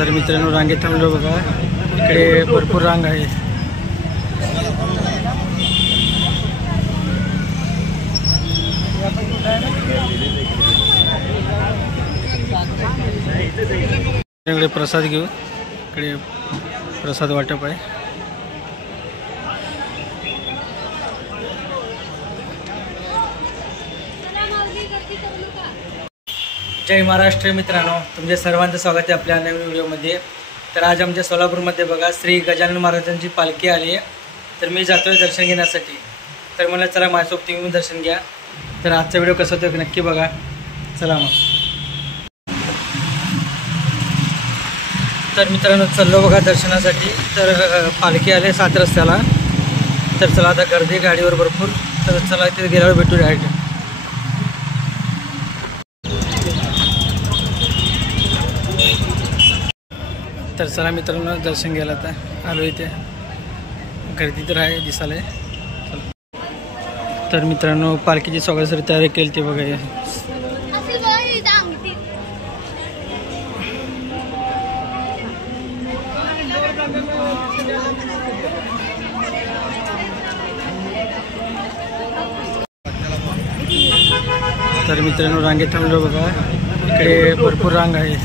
तर मित्रांनो रांगेत थांबलो बघा, इकडे भरपूर रांग आहे. इकडे प्रसाद घेऊ, इकडे प्रसाद वाटप आहे. जय महाराष्ट्र मित्रांनो, तुमच्या सर्वांचं स्वागत आहे आपल्या नवीन व्हिडिओमध्ये. तर आज आमच्या सोलापूरमध्ये बघा श्री गजानन महाराजांची पालखी आली आहे. तर मी जातोय दर्शन घेण्यासाठी. तर मला चला माझ्यासोबत तुम्ही दर्शन घ्या. तर आजचा व्हिडिओ कसा होतो नक्की बघा. चला मग. तर मित्रांनो चाललो बघा दर्शनासाठी. तर पालखी आले 7 रस्त्याला. तर चला आता गर्दी गाडीवर भरपूर. तर चला तिथे गेल्यावर भेटू डायरेक्ट. तर चला मित्रांनो दर्शन घ्यायला आता आलो. इथे गर्दी तर आहे दिसायला. तर मित्रांनो पालखीची स्वागतासाठी तयारी केली ती बघा. तर मित्रांनो रांगेत थांबलो बघा, इकडे भरपूर रांग आहे.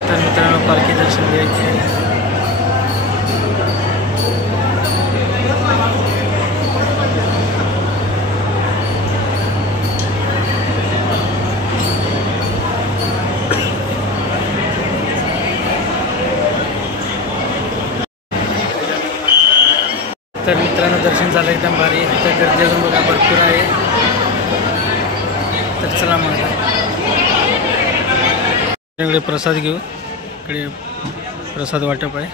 तर मित्रांनो पालखी दर्शन घ्यायचे. तर मित्रांनो दर्शन झालं एकदम भारी. तर गर्दी अजून बघा भरपूर आहे. तर चला मग इकडे प्रसाद घेऊ, इकडे प्रसाद वाटप आहे.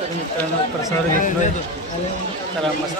तर मित्रांनो प्रसाद घेतलोय. चला मस्त.